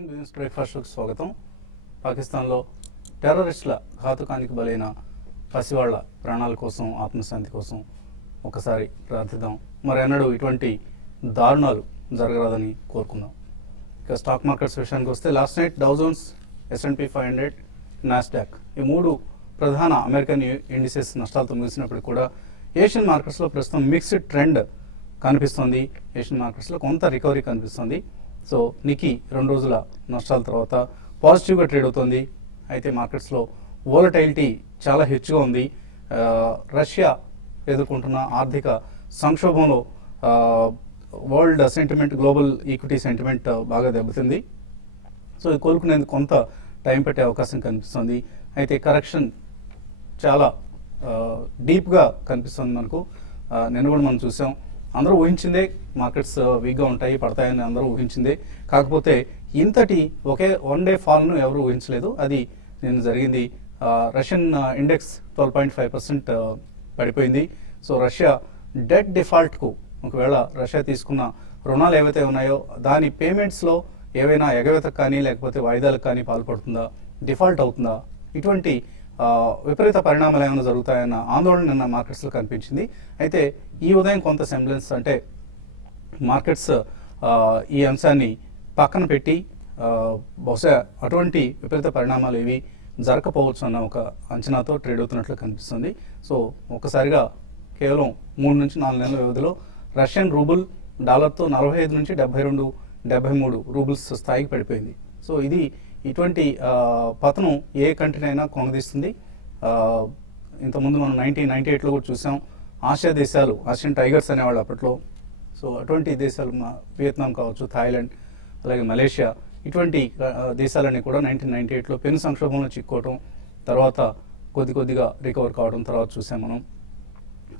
Morning business బ్రేక్ఫాస్ట్కు స్వాగతం. పాకిస్తాన్లో టెర్రరిస్టుల ఘాతుకానికి బలైన పసివాళ్ల ప్రాణాల కోసం, ఆత్మశాంతి కోసం ఒకసారి ప్రార్థిద్దాం. మరెన్నడూ ఇటువంటి దారుణాలు జరగరాదని కోరుకుందాం. ఇక స్టాక్ మార్కెట్స్ విషయానికి వస్తే last night Dow Jones, S&P 500, Nasdaq ఈ మూడు ప్రధాన అమెరికన్ ఇండిసెస్ నష్టాలతో ముగిసినప్పుడు కూడా ఏషియన్ మార్కెట్స్లో ప్రస్తుతం మిక్స్డ్ ట్రెండ్ కనిపిస్తుంది. ఏషియన్ మార్కెట్స్లో కొంత రికవరీ కనిపిస్తుంది. సో నికీ 2 రోజుల నష్టాల తర్వాత పాజిటివ్గా ట్రేడ్ అవుతుంది. అయితే మార్కెట్స్లో వోలటైలిటీ చాలా హెచ్చుగా ఉంది. రష్యా ఎదుర్కొంటున్న ఆర్థిక సంక్షోభంలో world sentiment, global equity sentiment బాగా దెబ్బతింది. సో ఇది కోలుకునేందుకు కొంత టైం పట్టే అవకాశం కనిపిస్తుంది. అయితే కరెక్షన్ చాలా డీప్గా కనిపిస్తుంది మనకు. నిన్న కూడా మనం చూసాం, అందరూ ఊహించిందే మార్కెట్స్ వీక్గా ఉంటాయి, పడతాయని అందరూ ఊహించిందే. కాకపోతే ఇంతటి ఒకే 1 డే ఫాల్ను ఎవరు ఊహించలేదు. అది నిన్న జరిగింది. రష్యన్ ఇండెక్స్ 12.5% పడిపోయింది. సో రష్యా డెట్ డిఫాల్ట్కు, ఒకవేళ రష్యా తీసుకున్న రుణాలు ఏవైతే ఉన్నాయో దాని పేమెంట్స్లో ఏవైనా ఎగవేతకు కానీ లేకపోతే వాయిదాలకు కానీ పాల్పడుతుందా, డిఫాల్ట్ అవుతుందా, ఇటువంటి విపరీత పరిణామాలు ఏమైనా జరుగుతాయన్న ఆందోళన నిన్న మార్కెట్స్లో కనిపించింది. అయితే ఈ ఉదయం కొంత సెంబ్లెన్స్, అంటే మార్కెట్స్ ఈ అంశాన్ని పక్కన పెట్టి బహుశా అటువంటి విపరీత పరిణామాలు ఏవి జరగకపోవచ్చు అన్న ఒక అంచనాతో ట్రేడ్ అవుతున్నట్లు కనిపిస్తుంది. సో ఒక్కసారిగా కేవలం 3 నుంచి 4 నెలల వ్యవధిలో రష్యన్ రూబుల్ డాలర్తో 45 నుంచి 72, 73 రూబుల్స్ స్థాయికి పడిపోయింది. సో ఇది ఇటువంటి పతనం ఏ కంట్రీనైనా కొనదీస్తుంది. ఇంతకుముందు మనం 1998లో కూడా చూసాం. ఆసియా దేశాలు, ఆసియన్ టైగర్స్ అనేవాళ్ళు అప్పట్లో. సో అటువంటి దేశాలు వియత్నాం కావచ్చు, థాయిలాండ్, అలాగే మలేషియా, ఇటువంటి దేశాలన్నీ కూడా 1998లో పెను సంక్షోభంలో చిక్కుకోవటం, తర్వాత కొద్దిగా రికవర్ కావడం తర్వాత చూసాం మనం.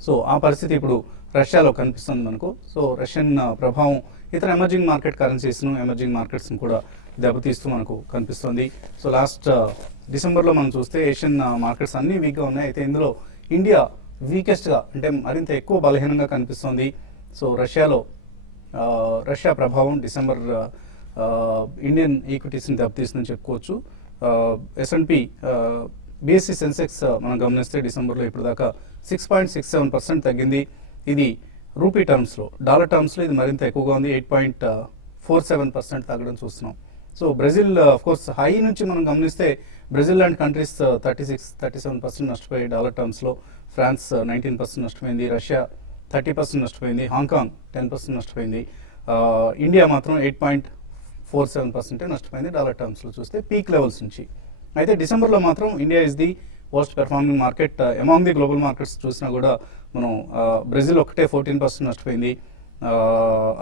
సో ఆ పరిస్థితి ఇప్పుడు రష్యాలో కనిపిస్తుంది మనకు. సో రష్యన్ ప్రభావం ఇతర ఎమర్జింగ్ మార్కెట్ కరెన్సీస్ను, ఎమర్జింగ్ మార్కెట్స్ను కూడా దెబ్బతీస్తూ మనకు కనిపిస్తుంది. సో లాస్ట్ డిసెంబర్లో మనం చూస్తే ఏషియన్ మార్కెట్స్ అన్నీ వీక్గా ఉన్నాయి. అయితే ఇందులో ఇండియా వీకెస్ట్గా, అంటే మరింత ఎక్కువ బలహీనంగా కనిపిస్తుంది. సో రష్యా ప్రభావం డిసెంబర్ ఇండియన్ ఈక్విటీస్ని దెబ్బతీస్తుందని చెప్పుకోవచ్చు. S&P BSE సెన్సెక్స్ మనం గమనిస్తే డిసెంబర్లో ఇప్పటిదాకా 6.67% తగ్గింది. ఇది రూపీ టర్మ్స్లో, డాలర్ టర్మ్స్లో ఇది మరింత ఎక్కువగా ఉంది. 8.47% తగ్గడం చూస్తున్నాం. సో బ్రెజిల్ కోర్స్ హై నుంచి మనం గమనిస్తే బ్రెజిల్ లాంటి కంట్రీస్ 36-37% నష్టపోయాయి డాలర్ టర్మ్స్లో. ఫ్రాన్స్ 19% నష్టపోయింది. రష్యా 30% నష్టపోయింది. హాంకాంగ్ 10% నష్టపోయింది. ఇండియా మాత్రం 8.47% నష్టపోయింది డాలర్ టర్మ్స్లో చూస్తే పీక్ లెవెల్స్ నుంచి. అయితే డిసెంబర్లో మాత్రం India is the worst performing market among the global markets చూసినా కూడా మనం బ్రెజిల్ ఒకటే 14% నష్టపోయింది.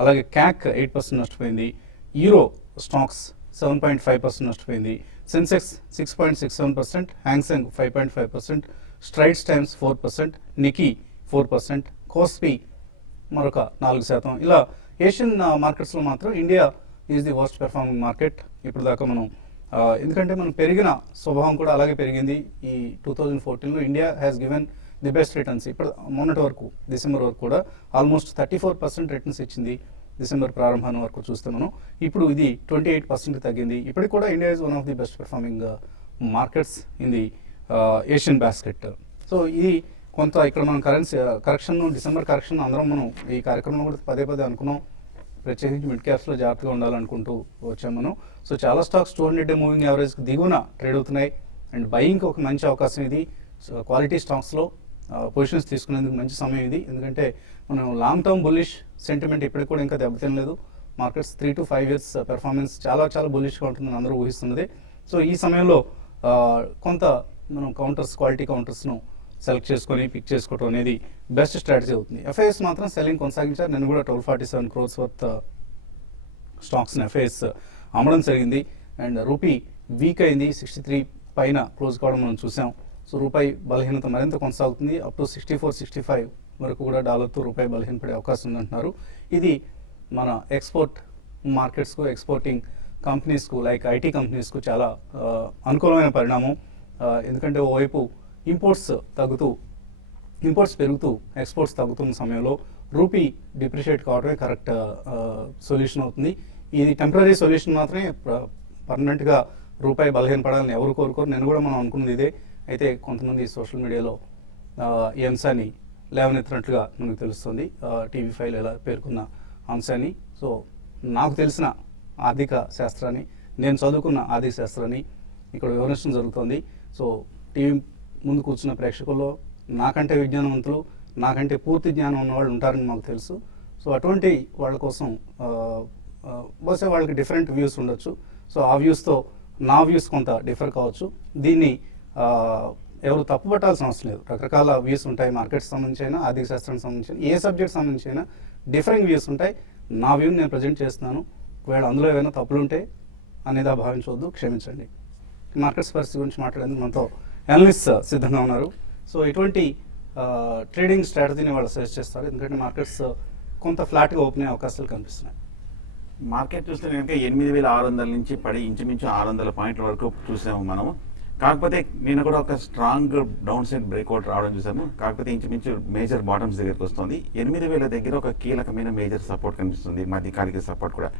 అలాగే క్యాక్ 8% నష్టపోయింది. యూరో స్టాక్స్ 7.5% నష్టపోయింది. Sensex 6.67%, Hang Seng 5.5%, Strides times 4%, నికీ 4%, KOSPI మరొక 4%. ఇలా ఏషియన్ మార్కెట్స్లో మాత్రం India is the worst performing market ఇప్పుడు దాకా మనం. ఎందుకంటే మనం పెరిగిన స్వభావం కూడా అలాగే పెరిగింది. ఈ 2014లో India has given the best returns. ఇప్పుడు మొన్నటి వరకు, డిసెంబర్ వరకు కూడా ఆల్మోస్ట్ 34% రిటర్న్స్ ఇచ్చింది. డిసెంబర్ ప్రారంభం వరకు చూస్తే మనం ఇప్పుడు ఇది 28% తగ్గింది. ఇప్పటికి కూడా India is one of the best performing markets in the Asian basket. So ఇది కొంత ఇక్కడ మనం కరెక్షన్, డిసెంబర్ కరెక్షన్ అందరం మనం ఈ కార్యక్రమంలో కూడా పదే అనుకున్నాం. ప్రత్యేకించి మిడ్ క్యాప్స్లో జాగ్రత్తగా ఉండాలనుకుంటూ వచ్చాం మనం. సో చాలా స్టాక్స్ 200 డే మూవింగ్ యావరేజ్ దిగువన ట్రేడ్ అవుతున్నాయి. అండ్ బయింగ్కి ఒక మంచి అవకాశం ఇది. క్వాలిటీ స్టాక్స్లో పొజిషన్స్ తీసుకునేందుకు మంచి సమయం ఇది. ఎందుకంటే మనం లాంగ్ టర్మ్ బుల్లిష్ సెంటిమెంట్ ఇప్పటికి కూడా ఇంకా దెబ్బతినలేదు. మార్కెట్స్ 3 to 5 years పెర్ఫార్మెన్స్ చాలా బుల్లిష్గా ఉంటుందని అందరూ ఊహిస్తున్నది. సో ఈ సమయంలో కొంత మనం క్వాలిటీ కౌంటర్స్ను సెలెక్ట్ చేసుకొని పిక్ చేసుకోవడం అనేది బెస్ట్ స్ట్రాటజీ అవుతుంది. FIS మాత్రం సెల్లింగ్ కొనసాగించారు. నేను కూడా 1247 crores వర్త్ స్టాక్స్ని FIS అమ్మడం జరిగింది. అండ్ రూపీ వీక్ అయింది, 63 పైన క్లోజ్ కావడం మనం చూసాం. సో రూపాయి బలహీనత మరింత కొనసాగుతుంది. అప్ టు 64-65 వరకు కూడా డాలర్తో రూపాయి బలహీనపడే అవకాశం ఉందంటున్నారు. ఇది మన ఎక్స్పోర్ట్ మార్కెట్స్కు, ఎక్స్పోర్టింగ్ కంపెనీస్కు లైక్ ఐటీ కంపెనీస్కు చాలా అనుకూలమైన పరిణామం. ఎందుకంటే ఓవైపు ఇంపోర్ట్స్ పెరుగుతూ ఎక్స్పోర్ట్స్ తగ్గుతున్న సమయంలో రూపీ డిప్రిషియేట్ కావడమే కరెక్ట్ సొల్యూషన్ అవుతుంది. ఇది టెంపరీ సొల్యూషన్ మాత్రమే, పర్మనెంట్గా రూపాయి బలహీనపడాలని ఎవరు కోరుకోరు. నేను కూడా మనం అనుకున్నది ఇదే. అయితే కొంతమంది సోషల్ మీడియాలో ఈ అంశాన్ని లేవనెత్తినట్లుగా మనకు తెలుస్తుంది. TV5 ఇలా పేర్కొన్న అంశాన్ని. సో నాకు తెలిసిన ఆర్థిక శాస్త్రాన్ని, నేను చదువుకున్న ఆర్థిక శాస్త్రాన్ని ఇక్కడ వివరించడం జరుగుతుంది. సో టీవీ ముందు కూర్చున్న ప్రేక్షకుల్లో నాకంటే విజ్ఞానవంతులు, నాకంటే పూర్తి జ్ఞానం ఉన్న వాళ్ళు ఉంటారని మాకు తెలుసు. సో అటువంటి వాళ్ళ కోసం బహుశా వాళ్ళకి డిఫరెంట్ వ్యూస్ ఉండొచ్చు. సో ఆ వ్యూస్తో నా వ్యూస్ కొంత డిఫర్ కావచ్చు. దీన్ని ఎవరు తప్పుపట్టాల్సిన అవసరం లేదు. రకరకాల వ్యూస్ ఉంటాయి. మార్కెట్స్ సంబంధించి అయినా, ఆర్థిక శాస్త్రానికి సంబంధించిన ఏ సబ్జెక్ట్ సంబంధించి అయినా డిఫరెంట్ వ్యూస్ ఉంటాయి. నా వ్యూని నేను ప్రజెంట్ చేస్తున్నాను. ఒకవేళ అందులో ఏమైనా తప్పులు ఉంటే అనేదా భావించవద్దు, క్షమించండి. మార్కెట్స్ పరిస్థితి గురించి మాట్లాడేందుకు మనతో అనలిస్ట్ సిద్ధంగా ఉన్నారు. సో ఇటువంటి ట్రేడింగ్ స్ట్రాటజీని వాళ్ళు సజెస్ట్ చేస్తారు. ఎందుకంటే మార్కెట్స్ కొంత ఫ్లాట్గా ఓపెన్ అయ్యే అవకాశాలు కనిపిస్తున్నాయి. మార్కెట్ చూస్తే కనుక 8,600 నుంచి పడి ఇంచుమించు 600 పాయింట్ల వరకు చూసాము మనము. కాకపోతే నేను కూడా ఒక స్ట్రాంగ్ డౌన్ సైడ్ బ్రేక్అవుట్ రావడం చూసాము. కాకపోతే ఇంచుమించు మేజర్ బాటమ్స్ దగ్గరికి వస్తుంది. 8,000 దగ్గర ఒక కీలకమైన మేజర్ సపోర్ట్ కనిపిస్తుంది, మధ్యకాలిక సపోర్ట్ కూడా.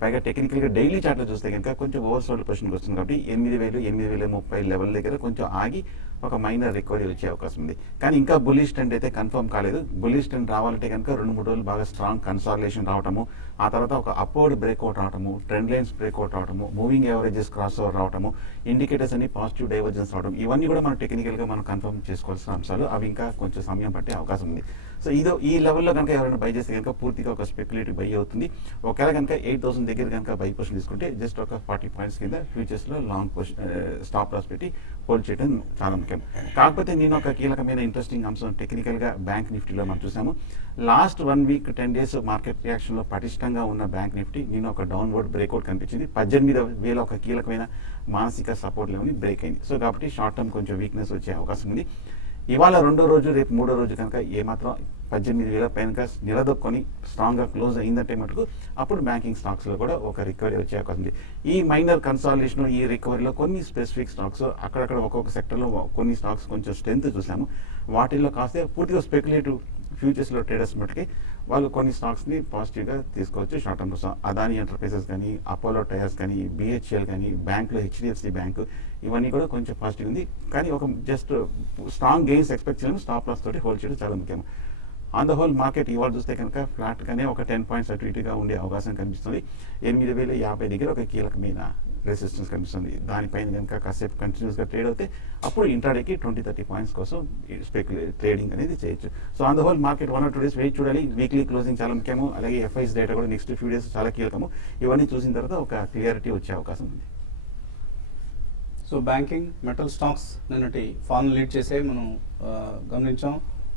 పైగా టెక్నికల్గా డైలీ చార్ట్లో చూస్తే కనుక కొంచెం ఓవర్సోల్డ్ పొజిషన్కి వస్తుంది. కాబట్టి 8,000, 8,030 లెవెల్ దగ్గర కొంచెం ఆగి ఒక మైనర్ రికవరీ వచ్చే అవకాశం ఉంది. కానీ ఇంకా బుల్లిష్ ట్రెండ్ అయితే కన్ఫర్మ్ కాలేదు. బుల్లిష్ ట్రెండ్ రావాలంటే కనుక 2-3 రోజులు బాగా స్ట్రాంగ్ కన్సాలిడేషన్ రావటము, ఆ తర్వాత ఒక అప్వర్డ్ బ్రేక్అవుట్ రావటము, ట్రెండ్ లైన్స్ బ్రేక్అవుట్ రావటము, మూవింగ్ యావరేజెస్ క్రాస్ ఓవర్ రావటము, ఇండికేటర్స్ అన్ని పాజిటివ్ డైవర్జెన్స్ రావడం, ఇవన్నీ కూడా మనం టెక్నికల్గా మనం కన్ఫర్మ్ చేసుకోవాల్సిన అంశాలు. అవి ఇంకా కొంచెం సమయం పట్టే అవకాశం ఉంది. సో ఈ లెవెల్లో కనుక ఎవరైనా బై చేస్తే కనుక పూర్తిగా ఒక స్పెక్యులేటివ్ బై అవుతుంది. ఒకవేళ కనుక 8,000 దగ్గర కనుక బై పొజిషన్ తీసుకుంటే జస్ట్ ఒక 40 పాయింట్స్ కింద ఫ్యూచర్స్లో లాంగ్ పొజిషన్ స్టాప్ లాస్ పెట్టి హోల్డ్ చేయడం చాలా ముఖ్యం. కాకపోతే నేను ఒక కీలకమైన ఇంట్రెస్టింగ్ అంశం టెక్నికల్గా బ్యాంక్ నిఫ్టీలో మనం చూసాము. లాస్ట్ 1 వీక్ 10 డేస్ మార్కెట్ రియాక్షన్లో పటిష్టంగా ఉన్న బ్యాంక్ నిఫ్టీ నేను ఒక డౌన్వర్డ్ బ్రేక్అవుట్ కనిపించింది. 18,000 ఒక కీలకమైన మానసిక సపోర్ట్ లెవెల్ని బ్రేక్ అయింది. సో కాబట్టి షార్ట్ టర్మ్ కొంచెం వీక్నెస్ వచ్చే అవకాశం ఉంది. ఇవాళ 2వ రోజు, రేపు 3వ రోజు కనుక ఏమాత్రం 18,000 పైన నిలదొక్కొని స్ట్రాంగ్గా క్లోజ్ అయిందంటే మటుకు అప్పుడు బ్యాంకింగ్ స్టాక్స్లో కూడా ఒక రికవరీ వచ్చే అవకాశం ఉంది. ఈ మైనర్ కన్సాలిడేషన్, ఈ రికవరీలో కొన్ని స్పెసిఫిక్ స్టాక్స్, అక్కడక్కడ ఒక్కొక్క సెక్టర్లో కొన్ని స్టాక్స్ కొంచెం స్ట్రెంత్ చూసాము. వాటిల్లో కాస్తే పూర్తిగా స్పెక్యులేటివ్ ఫ్యూచర్స్లో ట్రేడర్స్ మటుకి వాళ్ళు కొన్ని స్టాక్స్ని పాజిటివ్గా తీసుకోవచ్చు షార్ట్ టర్మ్ కోసం. అదాని ఎంటర్ప్రైజెస్ కానీ, అపోలో టైర్స్ కానీ, BHEL కానీ, బ్యాంకులో HDFC బ్యాంకు, ఇవన్నీ కూడా కొంచెం పాజిటివ్ ఉంది. కానీ ఒక జస్ట్ స్ట్రాంగ్ గెయిన్స్ ఎక్స్పెక్ట్ చేయడం, స్టాప్ లాస్ తోటి హోల్డ్ చేయడం చాలా ముఖ్యం. ఆన్ ద హోల్ మార్కెట్ ఇవాళ చూస్తే కనుక ఫ్లాట్గానే ఒక 10 పాయింట్స్ అటు ఇటుగా ఉండే అవకాశం కనిపిస్తుంది. 8,050 దగ్గర ఒక కీలకమైన రెసిస్టెన్స్ కనిపిస్తుంది. దానిపైన కనుక కాసేపు కంటిన్యూస్గా ట్రేడ్ అవుతే అప్పుడు ఇంట్రాడేకి 20-30 పాయింట్స్ కోసం ట్రేడింగ్ అనేది చేయొచ్చు. So on the whole market 1 or 2 days wait చూడాలి. వీక్లీ క్లోజింగ్ చాలా ముఖ్యము. అలాగే FIs డేటా కూడా నెక్స్ట్ ఫ్యూ డేస్ చాలా కీలకము. ఇవన్నీ చూసిన తర్వాత ఒక క్లియారిటీ వచ్చే అవకాశం ఉంది. సో బ్యాంకింగ్, మెటల్ స్టాక్స్ నిన్నటి ఫాల్ లీడ్ చేసే మనం గమనించాం.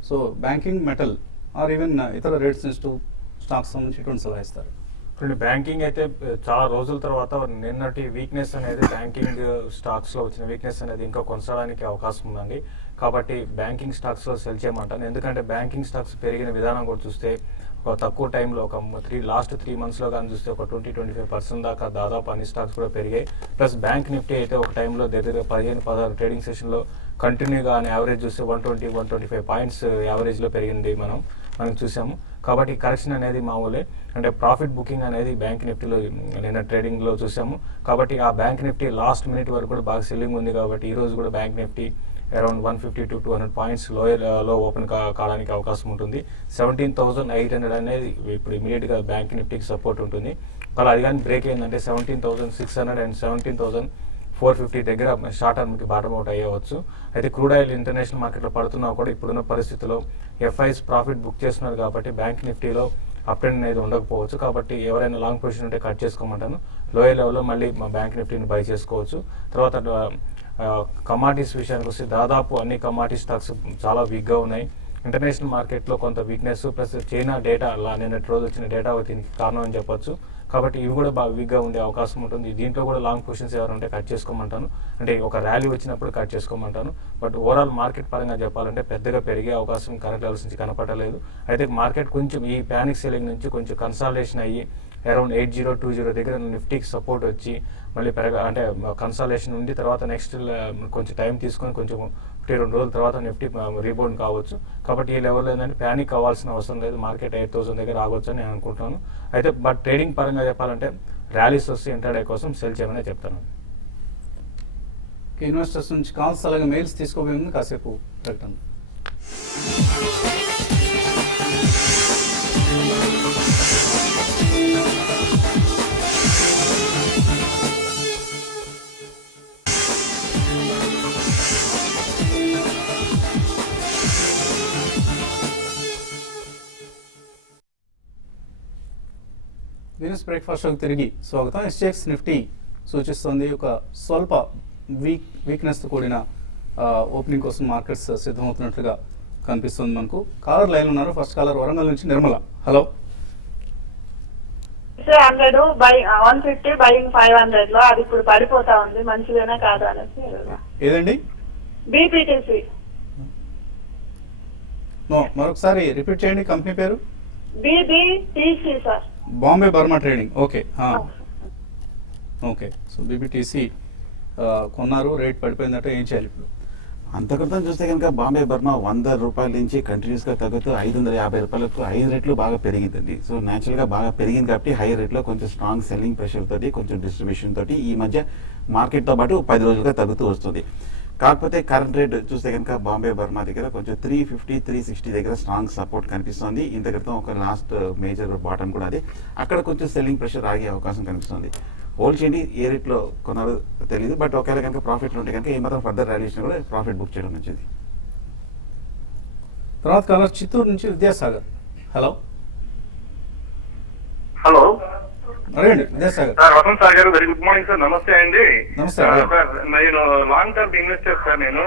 So banking, metal are even ఇతర రేట్ సెన్సిటివ్ స్టాక్స్ సంబంధించి ఎటువంటి సలహా ఇస్తారు? ఇప్పుడు బ్యాంకింగ్ అయితే చాలా రోజుల తర్వాత నిన్నటి వీక్నెస్ అనేది బ్యాంకింగ్ స్టాక్స్లో వచ్చిన వీక్నెస్ అనేది ఇంకా కొనసాగడానికి అవకాశం ఉందండి. కాబట్టి బ్యాంకింగ్ స్టాక్స్లో సెల్ చేయమంటాను. ఎందుకంటే బ్యాంకింగ్ స్టాక్స్ పెరిగిన విధానం కూడా చూస్తే ఒక తక్కువ టైంలో ఒక లాస్ట్ 3 monthsలో కానీ చూస్తే ఒక 20-25% దాకా దాదాపు అన్ని స్టాక్స్ కూడా పెరిగాయి. ప్లస్ బ్యాంక్ నిఫ్టీ అయితే ఒక టైంలో దగ్గర 15-16 ట్రేడింగ్ సెషన్లో కంటిన్యూగా యావరేజ్ చూస్తే 120-125 పాయింట్స్ యావరేజ్లో పెరిగింది మనం చూసాము. కాబట్టి కరెక్షన్ అనేది మామూలే. అంటే ప్రాఫిట్ బుకింగ్ అనేది బ్యాంక్ నిఫ్టీలో నిన్న ట్రేడింగ్లో చూసాము. కాబట్టి ఆ బ్యాంక్ నిఫ్టీ లాస్ట్ మినిట్ వరకు కూడా బాగా సెల్లింగ్ ఉంది. కాబట్టి ఈరోజు కూడా బ్యాంక్ నిఫ్టీ అరౌండ్ 150-200 పాయింట్స్ లో ఓపెన్ కావడానికి అవకాశం ఉంటుంది. 17,800 అనేది ఇప్పుడు ఇమీడియట్గా బ్యాంక్ నిఫ్టీకి సపోర్ట్ ఉంటుంది. అలా అది కానీ బ్రేక్ అయిందంటే 17,600 అండ్ 17,450 దగ్గర షార్ట్ టర్మ్కి బాటమ్ అవుట్ అయ్యవచ్చు. అయితే క్రూడ్ ఆయిల్ ఇంటర్నేషనల్ మార్కెట్లో పడుతున్నా కూడా ఇప్పుడున్న పరిస్థితిలో FIs ప్రాఫిట్ బుక్ చేస్తున్నారు. కాబట్టి బ్యాంక్ నిఫ్టీలో అప్ ట్రెండ్ అనేది ఉండకపోవచ్చు. కాబట్టి ఎవరైనా లాంగ్ పొజిషన్ ఉంటే కట్ చేసుకోమంటాను. లోయర్ లెవెల్లో మళ్ళీ మా బ్యాంక్ నిఫ్టీని బై చేసుకోవచ్చు. తర్వాత కమాడిటీస్ విషయానికి వస్తే దాదాపు అన్ని కమాడిటీ స్టాక్స్ చాలా వీక్గా ఉన్నాయి. ఇంటర్నేషనల్ మార్కెట్లో కొంత వీక్నెస్ ప్లస్ చైనా డేటా నిన్నటి రోజు వచ్చిన డేటా దీనికి కారణం అని చెప్పొచ్చు. కాబట్టి ఇవి కూడా బాగా వీక్గా ఉండే అవకాశం ఉంటుంది. దీంట్లో కూడా లాంగ్ పొజిషన్స్ ఎవరంటే కట్ చేసుకోమంటాను. అంటే ఒక ర్యాలీ వచ్చినప్పుడు కట్ చేసుకోమంటాను. బట్ ఓవరాల్ మార్కెట్ పరంగా చెప్పాలంటే పెద్దగా పెరిగే అవకాశం కరెక్ట్ లెవెల్స్ నుంచి కనపడలేదు. అయితే మార్కెట్ కొంచెం ఈ ప్యానిక్ సెల్లింగ్ నుంచి కొంచెం కన్సాలిడేషన్ అయ్యి అరౌండ్ 8020 దగ్గర నిఫ్టీకి సపోర్ట్ వచ్చి మళ్ళీ అంటే కన్సాలేషన్ ఉంది. తర్వాత నెక్స్ట్ కొంచెం టైం తీసుకొని కొంచెం 1-2 రోజుల తర్వాత నిఫ్టీ రీబౌండ్ కావచ్చు. కాబట్టి ఈ లెవెల్లో ఏంటంటే ప్యానిక్ అవ్వాల్సిన అవసరం లేదు. మార్కెట్ 8,000 దగ్గర ఆగొచ్చు అని నేను అనుకుంటున్నాను. అయితే బట్ ట్రేడింగ్ పరంగా చెప్పాలంటే ర్యాలీస్ వస్తే ఇంటర్డే కోసం సెల్ చేయమని చెప్తాను. ఇన్వెస్టర్స్ నుంచి కాల్స్ అలాగే మెయిల్స్ తీసుకోబోయే ముందు కాసేపు ప్రకటన. బిజినెస్ బ్రేక్ఫాస్ట్కి తిరిగి స్వాగతం. ఎస్జీఎక్స్ నిఫ్టీ సూచిస్తోంది ఒక స్వల్ప వీక్నెస్తో కూడిన ఓపెనింగ్ కోసం మార్కెట్స్ సిద్ధమవుతున్నట్లుగా కనిపిస్తుంది మనకు. కాలర్ లైన్ ఉన్నారు. ఫస్ట్ కాలర్ వరంగల్ నుంచి నిర్మల. హలో. 100 బై 150 బయింగ్ 500 లో అది ఇప్పుడు పడిపోతా ఉంది, మంచిదేనా కాదా అనేసి. ఏదండి? బీపీటీసీ. మరొకసారి రిపీట్ చేయండి కంపెనీ పేరు. BBTC sir. Bombay Burma trading. Okay okay. So BBTC కొన్నారు, రేట్ పడిపోయిందంటే ఏం చేయాలి ఇప్పుడు? అంతక్రితం చూస్తే కనుక బాంబే బర్మా 100 రూపాయల నుంచి కంటిన్యూస్గా తగ్గుతూ 550 రూపాయలకు 5 రెట్లు బాగా పెరిగిందండి. సో న్యాచురల్గా బాగా పెరిగింది కాబట్టి హై రేట్లో కొంచెం స్ట్రాంగ్ సెల్లింగ్ ప్రెషర్ తోటి కొంచెం డిస్ట్రిబ్యూషన్ తోటి ఈ మధ్య మార్కెట్తో పాటు 10 రోజులుగా తగ్గుతూ వస్తుంది. కాకపోతే కరెంట్ రేట్ చూస్తే కనుక బాంబే బర్మా దగ్గర కొంచెం 350, 360 దగ్గర స్ట్రాంగ్ సపోర్ట్ కనిపిస్తుంది. ఇంత క్రితం ఒక లాస్ట్ మేజర్ బాటమ్ కూడా అది, అక్కడ కొంచెం సెల్లింగ్ ప్రెషర్ ఆగే అవకాశం కనిపిస్తుంది. హోల్డ్ చేయండి, ఏ రేట్లో కొన్నారో తెలియదు, బట్ ఒకవేళ కనుక ప్రాఫిట్లు ఉంటే కనుక ఏమాత్రం ఫర్దర్ ర్యాలీ ఇచ్చినా కూడా ప్రాఫిట్ బుక్ చేయడం మంచిది. తర్వాత కాలర్ చిత్తూరు నుంచి విద్యాసాగర్. హలో. హలో అడగండి విద్యాసాగర్. సార్, వసంత్ సార్ గారు, వెరీ గుడ్ మార్నింగ్ సార్. నమస్తే అండి. నమస్తే. సార్, నేను లాంగ్ టర్మ్ ఇన్వెస్టర్ సార్. నేను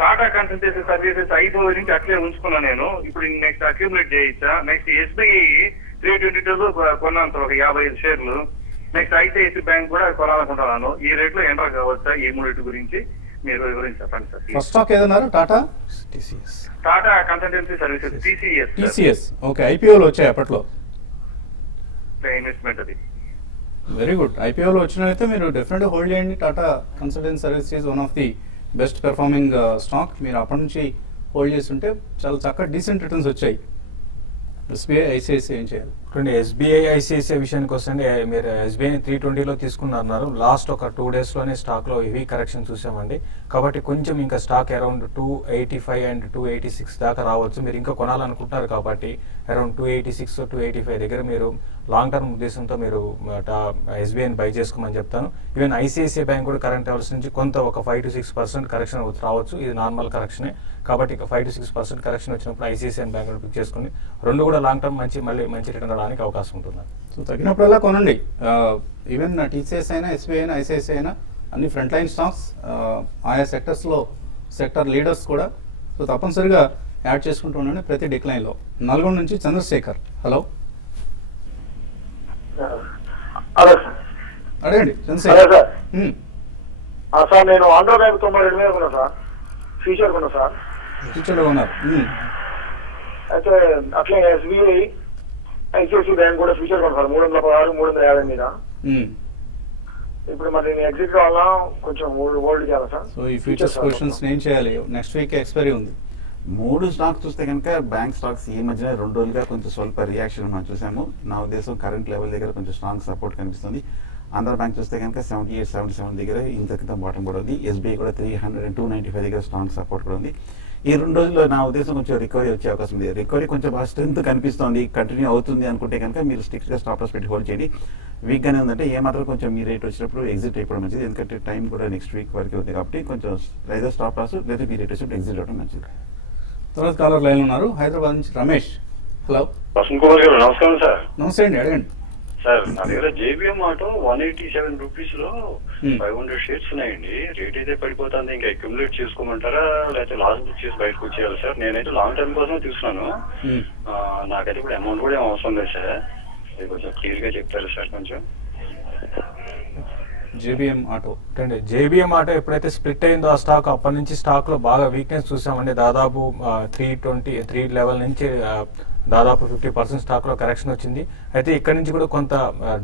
టాటా కన్సల్టెన్సీ సర్వీసెస్ 5 నుంచి అట్లే ఉంచుకున్నా. నేను ఇప్పుడు నెక్స్ట్ అక్యూములేట్ చేయొచ్చా? నెక్స్ట్ ఎస్బీఐ 322 కొన్నాను సార్, ఒక 55 షేర్లు. నెక్స్ట్ ఐసిఐసి బ్యాంక్ కూడా కొనాలనుకుంటున్నాను. ఈ రేట్లో ఎంటర్ కావచ్చా? ఈ మూడింటి గురించి మీరు వివరించి చెప్పండి సార్. ఫస్ట్ స్టాక్ ఏదన్నారు? టాటా టాటా కన్సల్టెన్సీ సర్వీసెస్, టీసీఎస్. ఓకే. ఐపీఓలో వచ్చాయి అప్పట్లో ఇన్వెస్ట్మెంట్ అది. Very good. ఐపీఓలో వచ్చినట్లయితే మీరు డెఫినెట్గా హోల్డ్ చేయండి. Tata consultancy service is one of the best performing stock. మీరు అప్పటి నుంచి హోల్డ్ చేస్తుంటే చాలా చక్కగా డీసెంట్ రిటర్న్స్ వచ్చాయి. ఎస్బీఐ, ఐసిఐసిఐ ఏం చేయాలి? ఎస్బీఐ, ఐసిఐసిఐ విషయానికి వస్తే మీరు ఎస్బీఐని 320లో తీసుకున్నారు. లాస్ట్ ఒక 2 డేస్లోనే స్టాక్లో హెవీ కరెక్షన్ చూసామండి. కాబట్టి కొంచెం ఇంకా స్టాక్ అరౌండ్ 285 అండ్ 286 దాకా రావచ్చు. మీరు ఇంకా కొనాలనుకుంటున్నారు కాబట్టి అరౌండ్ 286, 285 దగ్గర మీరు లాంగ్ టర్మ్ ఉద్దేశంతో మీరు ఎస్బీఐని బై చేసుకోమని చెప్తాను. ఈవెన్ ఐసిఐసిఐ బ్యాంక్ కూడా కరెంట్ లెవెల్స్ నుంచి కొంత ఒక 5 to 6% కరెక్షన్ రావచ్చు. ఇది నార్మల్ కరెక్షనే కాబట్టి ఇక 5 to 6% కరెక్షన్ వచ్చినప్పుడు ఐసిఐసిఐ బ్యాంక్ కూడా పిక్ చేసుకుని రెండు కూడా లాంగ్ టర్మ్ మళ్ళీ మంచి రిటర్న్ రావడానికి అవకాశం ఉంటుంది. సో తగ్గినప్పుడల్లా కొనండి. ఈవెన్ టీసీఎస్ అయినా, ఎస్బీఐ అయినా, ఐసిఐసిఐ అయినా అన్ని ఫ్రంట్ లైన్ స్టాక్స్, ఆయా సెక్టర్స్లో సెక్టర్ లీడర్స్ కూడా. సో తప్పనిసరిగా యాడ్ చేసుకుంటూ ఉండండి ప్రతి డిక్లైన్లో. నల్గొండ నుంచి చంద్రశేఖర్. హలో. అడగండి చంద్రశేఖర్. సార్, నేను ఆంధ్ర బ్యాంక్ 92 మీద కొన్నా సార్, ఫ్యూచర్ కొన్నా సార్. ఫ్యూచర్లో ఉన్నారు. అయితే అట్లే ఎస్బీఐ, ఐసిఐసి బ్యాంక్ కూడా ఫ్యూచర్ కొన్నా సార్, 316, 350 మీద. ఇప్పుడు మరి నేను ఎగ్జిట్ కావాలా, కొంచెం హోల్డ్ చేయాలా సార్? సో ఈ ఫ్యూచర్స్ పొజిషన్స్ ఏం చేయాలి? నెక్స్ట్ వీక్ ఎక్స్పైరీ ఉంది. 3 స్టాక్స్ చూస్తే కనుక బ్యాంక్ స్టాక్స్ ఈ మధ్యన 2 రోజులుగా కొంచెం స్వల్ప రియాక్షన్ మనం చూసాము. నా ఉద్దేశం కరెంట్ లెవెల్ దగ్గర కొంచెం స్ట్రాంగ్ సపోర్ట్ కనిపిస్తుంది. ఆంధ్ర బ్యాంక్ చూస్తే కనుక 78, 77 దగ్గర ఇంత కింద బాటం కూడా ఉంది. ఎస్బీఐ కూడా 300 and 295 దగ్గర స్ట్రాంగ్ సపోర్ట్ కూడా ఉంది. ఈ 2 రోజుల్లో నా ఉద్దేశం కొంచెం రికవరీ వచ్చే అవకాశం ఉంది. రికవరీ కొంచెం బాగా స్ట్రెంత్ కనిపిస్తుంది, కంటిన్యూ అవుతుంది అనుకుంటే కనుక మీరు స్ట్రిక్ట్గా స్టాప్ లాస్ పెట్టి హోల్డ్ చేయండి. వీక్గానే ఉందంటే ఏమాత్రం కొంచెం మీ రేట్ వచ్చినప్పుడు ఎగ్జిట్ అయిపోవడం మంచిది. ఎందుకంటే టైం కూడా నెక్స్ట్ వీక్ వరకు ఉంది కాబట్టి కొంచెం either స్టాప్ లాస్ లేదా మీ రేట్ వచ్చినప్పుడు ఎగ్జిట్ అవ్వడం మంచిది. తర్వాత కాలర్ లైన్ ఉన్నారు హైదరాబాద్ నుంచి రమేష్. హలో. వసంత్ కుమార్ గారు, నమస్కారం సార్. నమస్తే అండి, అడగండి. సార్, నా దగ్గర జేబీఎం ఆటో 187 రూపీస్ లో 500 షేర్స్ ఉన్నాయండి. రేట్ అయితే పడిపోతుంది, ఇంకా అక్యుములేట్ చేసుకోమంటారా లేకపోతే లాస్ బుక్ చేసి బయటకు వచ్చేయాలి సార్? నేనైతే లాంగ్ టర్మ్ కోసం తీసుకున్నాను. నాకైతే ఇప్పుడు అమౌంట్ కూడా ఏం అవసరం లేదు సార్. అది కొంచెం క్లియర్ గా చెప్తారు సార్ కొంచెం. జేబీఎం ఆటో అంటే జేబీఎం ఆటో ఎప్పుడైతే స్ప్లిట్ అయిందో ఆ స్టాక్, అప్పటి నుంచి స్టాక్ లో బాగా వీక్నెస్ చూసామండి. దాదాపు 320 లెవెల్ నుంచి దాదాపు 50% స్టాక్లో కరెక్షన్ వచ్చింది. అయితే ఇక్కడ నుంచి కూడా కొంత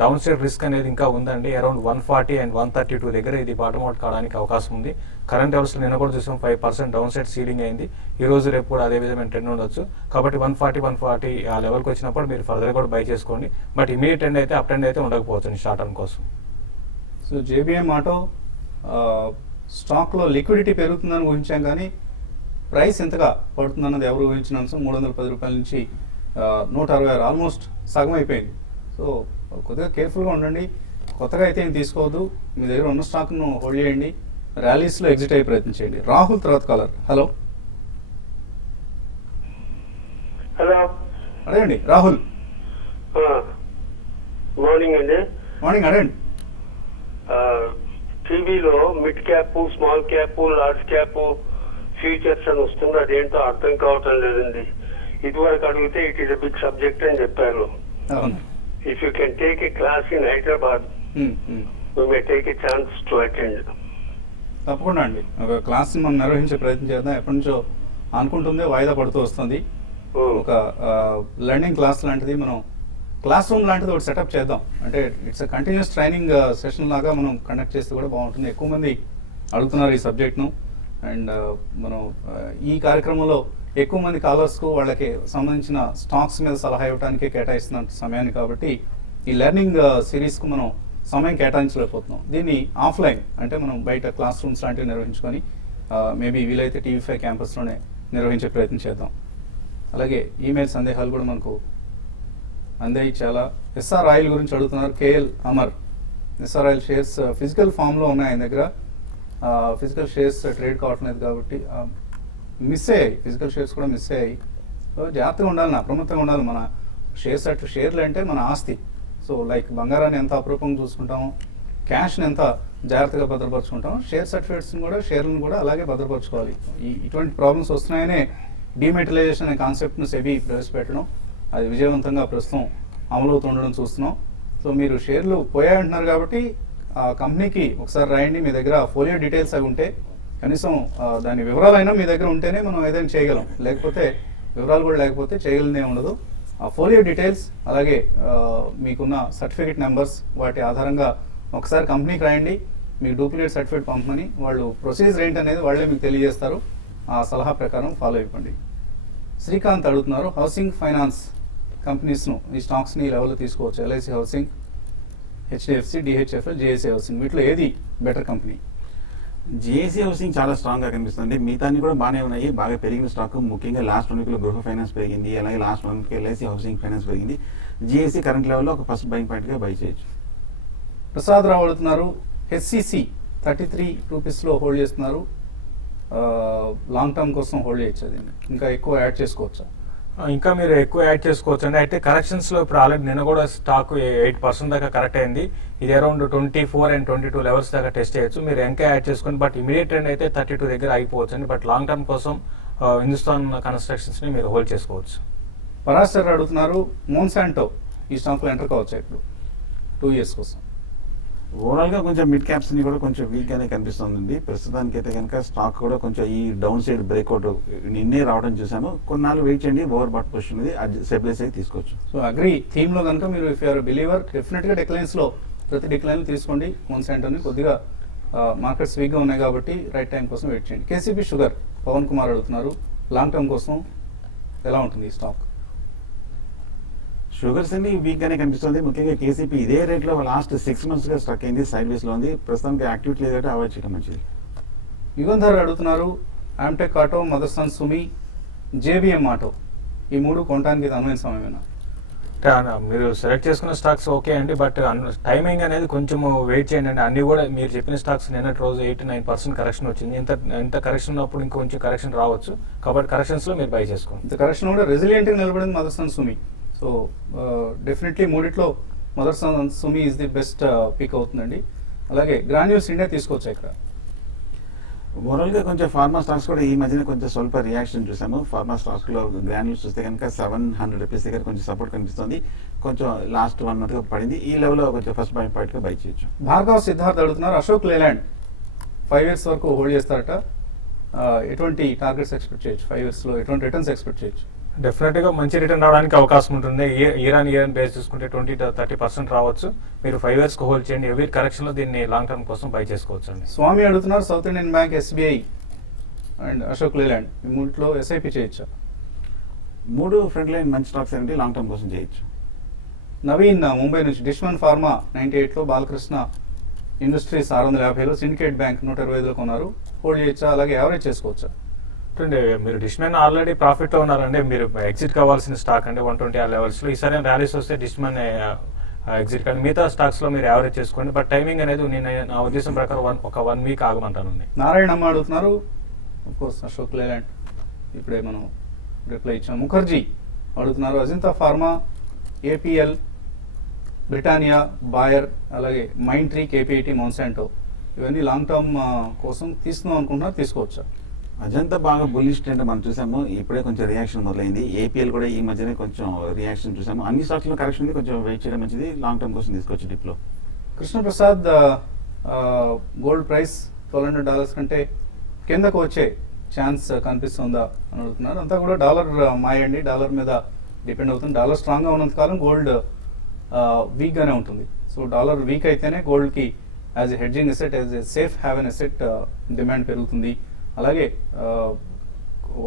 డౌన్ సైడ్ రిస్క్ అనేది ఇంకా ఉందండి. అరౌండ్ 140 అండ్ 132 దగ్గర ఇది బాటమ్ అవుట్ కావడానికి అవకాశం ఉంది. కరెంట్ లెవెల్స్ నిన్న కూడా చూసాం 5% డౌన్ సైడ్ సీలింగ్ అయింది. ఈ రోజు రేపు కూడా అదే విధమైన ట్రెండ్ ఉండొచ్చు. కాబట్టి 140 ఆ లెవెల్కి వచ్చినప్పుడు మీరు ఫర్దర్ కూడా బై చేసుకోండి. బట్ ఇమీడియట్ ట్రెండ్ అయితే అప్ ట్రెండ్ అయితే ఉండకపోవచ్చు షార్ట్ టర్మ్ కోసం. సో జేబీఎం ఆటో స్టాక్లో లిక్విడిటీ పెరుగుతుందని ఊహించాం, కానీ ప్రైస్ ఎంతగా పడుతుందన్నది ఎవరు ఊహించిన అంశం. 310 రూపాయల నుంచి 166 ఆల్మోస్ట్ సగం అయిపోయింది. సో కొద్దిగా కేర్ఫుల్గా ఉండండి. కొత్తగా అయితే ఏం తీసుకోవద్దు. మీ దగ్గర ఉన్న స్టాక్ను హోల్డ్ చేయండి. ర్యాలీస్లో ఎగ్జిట్ అయ్యి ప్రయత్నించండి. రాహుల్ తర్వాత కాలర్. హలో హలో, అడగండి రాహుల్. మార్నింగ్ అండి. మార్నింగ్ అడగండి. టీవీలో mid cap, small cap, large cap futures అని వస్తుంది. అదేంటో అర్థం కావటం లేదండి. ఇదివరకు అడిగితే it is a big subject అని చెప్పారు. అవును. If you can take a class in Hyderabad, we may take a chance to attend. తప్పకుండా అండి, ఒక క్లాస్ని మనం నిర్వహించే ప్రయత్నం చేద్దాం. ఎప్పటి నుంచో అనుకుంటుందే వాయిదా పడుతూ వస్తుంది. ఒక లెర్నింగ్ క్లాస్ లాంటిది, మనం క్లాస్ రూమ్ లాంటిది ఒకటి సెటప్ చేద్దాం. అంటే ఇట్స్ కంటిన్యూస్ ట్రైనింగ్ సెషన్ లాగా మనం కండక్ట్ చేస్తే కూడా బాగుంటుంది. ఎక్కువ మంది అడుగుతున్నారు ఈ సబ్జెక్ట్ను. అండ్ మనం ఈ కార్యక్రమంలో ఎక్కువ మంది కాలర్స్కు వాళ్ళకి సంబంధించిన స్టాక్స్ మీద సలహా ఇవ్వడానికి కేటాయిస్తున్న సమయాన్ని, కాబట్టి ఈ లెర్నింగ్ సిరీస్కు మనం సమయం కేటాయించలేకపోతున్నాం. దీన్ని ఆఫ్లైన్ అంటే మనం బయట క్లాస్ రూమ్స్ లాంటివి నిర్వహించుకొని మేబీ వీలైతే TV5 క్యాంపస్లోనే నిర్వహించే ప్రయత్నం చేద్దాం. అలాగే ఈమెయిల్ సందేహాలు కూడా మనకు అందాయి చాలా. ఎస్ఆర్ ఆయిల్ గురించి అడుగుతున్నారు KL Amar. SR oil shares physical ఫామ్లో ఉన్నాయి ఆయన దగ్గర. ఫిజికల్ షేర్స్ ట్రేడ్ కావట్లేదు కాబట్టి మిస్ అయ్యాయి. ఫిజికల్ షేర్స్ కూడా మిస్ అయ్యాయి. సో జాగ్రత్తగా ఉండాలి, అప్రమత్తంగా ఉండాలి. మన షేర్లు అంటే మన ఆస్తి. సో లైక్ బంగారాన్ని ఎంత అప్రూపంగా చూసుకుంటామో, క్యాష్ని ఎంత జాగ్రత్తగా భద్రపరుచుకుంటామో, షేర్ సర్టిఫికేట్స్ని కూడా, షేర్లను కూడా అలాగే భద్రపరచుకోవాలి. ఇటువంటి ప్రాబ్లమ్స్ వస్తున్నాయనే డిమెటలైజేషన్ అనే కాన్సెప్ట్ను సెబీ ప్రవేశపెట్టడం, అది విజయవంతంగా ప్రస్తుతం అమలవుతుండడం చూస్తున్నాం. సో మీరు షేర్లు పోయాయంటున్నారు కాబట్టి ఆ కంపెనీకి ఒకసారి రాయండి. మీ దగ్గర ఫోలియో డీటెయిల్స్ అవి ఉంటే, కనీసం దాని వివరాలైనా మీ దగ్గర ఉంటేనే మనం ఏదైనా చేయగలం. లేకపోతే వివరాలు కూడా లేకపోతే చేయగలనే ఉండదు. ఆ ఫోలియో డీటెయిల్స్ అలాగే మీకున్న సర్టిఫికేట్ నెంబర్స్, వాటి ఆధారంగా ఒకసారి కంపెనీకి రాయండి. మీకు డూప్లికేట్ సర్టిఫికేట్ పంపమని వాళ్ళు ప్రొసీజర్ ఏంటనేది వాళ్ళే మీకు తెలియజేస్తారు. ఆ సలహా ప్రకారం ఫాలో అయిపోండి. శ్రీకాంత్ అడుగుతున్నారు, హౌసింగ్ ఫైనాన్స్ కంపెనీస్ను, ఈ స్టాక్స్ని ఈ లెవెల్లో తీసుకోవచ్చు. LIC housing, HDFC, DHFL, JSA housing, వీటిలో ఏది బెటర్ కంపెనీ? జేఏసీ హౌసింగ్ చాలా స్ట్రాంగ్ గా కనిపిస్తుంది. మిగతాన్ని కూడా బాగానే ఉన్నాయి, బాగా పెరిగిన స్టాక్. ముఖ్యంగా లాస్ట్ 1 వీక్లో గృహ ఫైనాన్స్ పెరిగింది, అలాగే last 1 week LIC housing finance పెరిగింది. జేఏసీ కరెంట్ లెవెల్లో ఒక ఫస్ట్ బయింగ్ పాయింట్ గా బై చేయొచ్చు. ప్రసాద్ రావు అడుగుతున్నారు, HCC 33 రూపీస్లో హోల్డ్ చేస్తున్నారు. లాంగ్ టర్మ్ కోసం హోల్డ్ చేయొచ్చు, అది ఇంకా ఎక్కువ యాడ్ చేసుకోవచ్చా? ఇంకా మీరు ఎక్కువ యాడ్ చేసుకోవచ్చు అండి. అయితే కరెక్షన్స్లో ఇప్పుడు ఆల్రెడీ నిన్న కూడా స్టాక్ 8% దాకా కరెక్ట్ అయింది. ఇది అరౌండ్ 24 and 22 లెవెల్స్ దాకా టెస్ట్ చేయొచ్చు. మీరు ఇంకా యాడ్ చేసుకోండి. బట్ ఇమీడియట్ ట్రెండ్ అయితే 32 దగ్గర ఆగిపోవచ్చు అండి. బట్ లాంగ్ టర్మ్ కోసం హిందుస్థాన్ కన్స్ట్రక్షన్స్ని మీరు హోల్డ్ చేసుకోవచ్చు. పరాశర్ అడుగుతున్నారు, మోన్సాంటో ఈ స్టాక్లో ఎంటర్ కావచ్చా ఇప్పుడు 2 years కోసం? ఓవరాల్ గా కొంచెం మిడ్ క్యాప్స్ ని కూడా కొంచెం వీక్ గానే కనిపిస్తుందండి. ప్రస్తుతానికి అయితే కనుక స్టాక్ కూడా కొంచెం ఈ డౌన్ సైడ్ బ్రేక్అవుట్ నిన్నే రావడం చూసాము. కొన్నాళ్ళు వెయిట్ చేయండి, ఓవర్ బాట్ పొజిషన్ ఉంది, అది స్టెబిలైజ్ అయ్యి తీసుకోవచ్చు. సో అగ్రి థీమ్ లో కనుక మీరు ఇఫ్ యూఆర్ బిలీవర్, డెఫినెట్ గా డిక్లైన్స్ లో ప్రతి డిక్లైన్ తీసుకోండి. మోన్సాంటోని కొద్దిగా మార్కెట్స్ వీక్ గా ఉన్నాయి కాబట్టి రైట్ టైం కోసం వెయిట్ చేయండి. KCP షుగర్ పవన్ కుమార్ అడుగుతున్నారు, లాంగ్ టర్మ్ కోసం ఎలా ఉంటుంది ఈ స్టాక్? షుగర్స్ అన్ని వీక్ గానే కనిపిస్తుంది. ముఖ్యంగా KCP ఇదే రేట్ లో లాస్ట్ 6 months గా స్ట్రక్ అయింది, సైడ్ వేస్ లో ఉంది. ప్రస్తుతానికి యాక్టివిటీ లేదు కాబట్టి అవాయిడ్ చేయడం మంచిది. యుగంధర్ అడుగుతున్నారు, ఆమ్టెక్ ఆటో, మదర్సన్ సుమి, JBM ఆటో, ఈ 3 కొనడానికి ఇది అనువైన సమయమేనా? మీరు సెలెక్ట్ చేసుకున్న స్టాక్స్ ఓకే అండి, బట్ టైమింగ్ అనేది కొంచెం వెయిట్ చేయండి అండి. అన్ని కూడా మీరు చెప్పిన స్టాక్స్ నిన్నటి రోజు 8-9% కరెక్షన్ వచ్చింది. ఇంత కరెక్షన్ ఉన్నప్పుడు ఇంకొంచెం కరెక్షన్ రావచ్చు. కాబట్టి కరెక్షన్స్లో మీరు బై చేసుకోండి. ఇంత కరెక్షన్ కూడా రెసిలియంట్గా నిలబడింది మదర్సన్ సుమి. సో డెఫినెట్లీ మూడిట్లో Motherson Sumi is the best pick అవుతుందండి. అలాగే గ్రాన్యూల్స్ ఇండియా తీసుకోవచ్చు ఇక్కడ. ఓవరాల్ గా కొంచెం ఫార్మా స్టాక్స్ కూడా ఈ మధ్యన కొంచెం స్వల్ప రియాక్షన్ చూసాము. ఫార్మా స్టాక్స్ లో గ్రాన్యూల్స్ చూస్తే కనుక 700 రూపీస్ దగ్గర కొంచెం సపోర్ట్ కనిపిస్తుంది. కొంచెం లాస్ట్ 1 month గా పడింది. ఈ లెవెల్లో కొంచెం ఫస్ట్ బయింగ్ పాయింట్ గా బై చేయొచ్చు. భార్గవ్ సిద్ధార్థ్ అడుగుతున్నారు, అశోక్ లేలాండ్ 5 years వరకు హోల్డ్ చేస్తారట. ఎటువంటి టార్గెట్స్ ఎక్స్పెక్ట్ చేయొచ్చు? 5 years లో ఎటువంటి రిటర్న్స్ ఎక్స్పెక్ట్ చేయొచ్చు? డెఫినెట్గా మంచి రిటర్న్ రావడానికి అవకాశం ఉంటుంది. ఇయర్ ఆన్ బేస్ చూసుకుంటే 20-30% రావచ్చు. మీరు 5 ఇయర్స్కి హోల్డ్ చేయండి. ఎవరీ కరెక్షన్లో దీన్ని లాంగ్ టర్మ్ కోసం బై చేసుకోవచ్చు అండి. స్వామి అడుగుతున్నారు సౌత్ ఇండియన్ బ్యాంక్, SBI అండ్ అశోక్ లేలాండ్ ఈ మూడిలో SIP చేయొచ్చా? 3 ఫ్రంట్ లైన్ మంచి స్టాక్స్ ఏంటి, లాంగ్ టర్మ్ కోసం చేయొచ్చు. నవీన్ ముంబై నుంచి, డిష్మన్ ఫార్మా 98లో, బాలకృష్ణ ఇండస్ట్రీస్ 650లో, సిండికేట్ బ్యాంక్ 125లో కొన్నారు, హోల్డ్ చేయొచ్చా? అలాగే యావరేజ్ చేసుకోవచ్చా? అంటే మీరు డిష్మెన్ ఆల్రెడీ ప్రాఫిట్లో ఉన్నారండి. మీరు ఎగ్జిట్ కావాల్సిన స్టాక్ అంటే 120 ఆ లెవెల్స్లో. ఈసారి ర్యాలీస్ వస్తే డిష్మెన్ ఎగ్జిట్ కానీ మిగతా స్టాక్స్లో మీరు యావరేజ్ చేసుకోండి. బట్ టైమింగ్ అనేది నేను నా ఉద్దేశం ప్రకారం ఒక 1 వీక్ ఆగమంటానండి. నారాయణమ్మ అడుగుతున్నారు, కోర్స్ అశోక్ లేలాండ్ ఇప్పుడే మనం రిప్లై ఇచ్చాం. ముఖర్జీ అడుగుతున్నారు, అజింతా ఫార్మా, APL, బ్రిటానియా, బాయర్, అలాగే మైండ్ ట్రీ, KPIT, మౌన్సాంటో ఇవన్నీ లాంగ్ టర్మ్ కోసం తీసుకుందాం అనుకుంటున్నారు, తీసుకోవచ్చా? అజంతా బాగా బుల్లిష్ ట్రెండ్ మనం చూసాము. ఇప్పుడే కొంచెం రియాక్షన్ మొదలైంది. APL కూడా ఈ మధ్యనే కొంచెం రియాక్షన్ చూసాము. అన్ని స్టాక్స్లో కరెక్షన్ ఉంది, కొంచెం వెయిట్ చేయడం మంచిది. లాంగ్ టర్మ్ కోసం తీసుకోవచ్చు డిప్లో. కృష్ణప్రసాద్, గోల్డ్ ప్రైస్ $1,200 కంటే కిందకు వచ్చే ఛాన్స్ కనిపిస్తుందా అని అడుగుతున్నారు. అంతా కూడా డాలర్ మాయండి, డాలర్ మీద డిపెండ్ అవుతుంది. డాలర్ స్ట్రాంగ్గా ఉన్నంత కాలం గోల్డ్ వీక్గానే ఉంటుంది. సో డాలర్ వీక్ అయితేనే గోల్డ్కి as a hedging asset, as a safe haven asset demand పెరుగుతుంది. అలాగే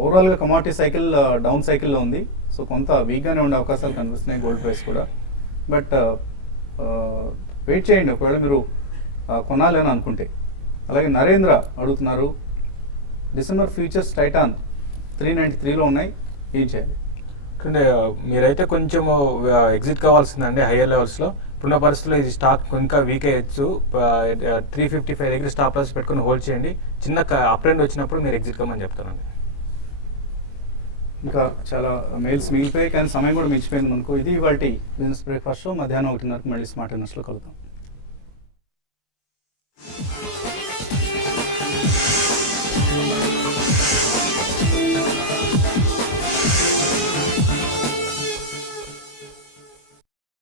ఓవరాల్గా కమాడిటీ సైకిల్ డౌన్ సైకిల్లో ఉంది. సో కొంత వీక్గానే ఉండే అవకాశాలు కనిపిస్తున్నాయి గోల్డ్ ప్రైస్ కూడా. బట్ వెయిట్ చేయండి ఒకవేళ మీరు కొనాలి అని అనుకుంటే. అలాగే నరేంద్ర అడుగుతున్నారు, డిసెంబర్ ఫ్యూచర్స్ టైటాన్ 393లో ఉన్నాయి, ఏం చేయాలి? అంటే మీరైతే కొంచెం ఎగ్జిట్ కావాల్సిందండి హైయర్ లెవెల్స్లో. ఇప్పుడున్న పరిస్థితుల్లో ఇది స్టాక్ ఇంకా వీక్ అయ్యొచ్చు. 355 దగ్గర స్టాప్ లాస్ పెట్టుకుని హోల్డ్ చేయండి. చిన్న అప్ ట్రెండ్ వచ్చినప్పుడు మీరు ఎగ్జిట్ కమ్మని చెప్తానండి. ఇంకా చాలా మెయిల్స్ మిగిలిపోయాయి కానీ సమయం కూడా మించిపోయింది మనకు. ఇది ఇవాళ బిజినెస్ బ్రేక్ఫాస్ట్ షో. మధ్యాహ్నం 1:30 మళ్ళీ స్మార్ట్ ఇన్వెస్ట్లో కలుద్దాం.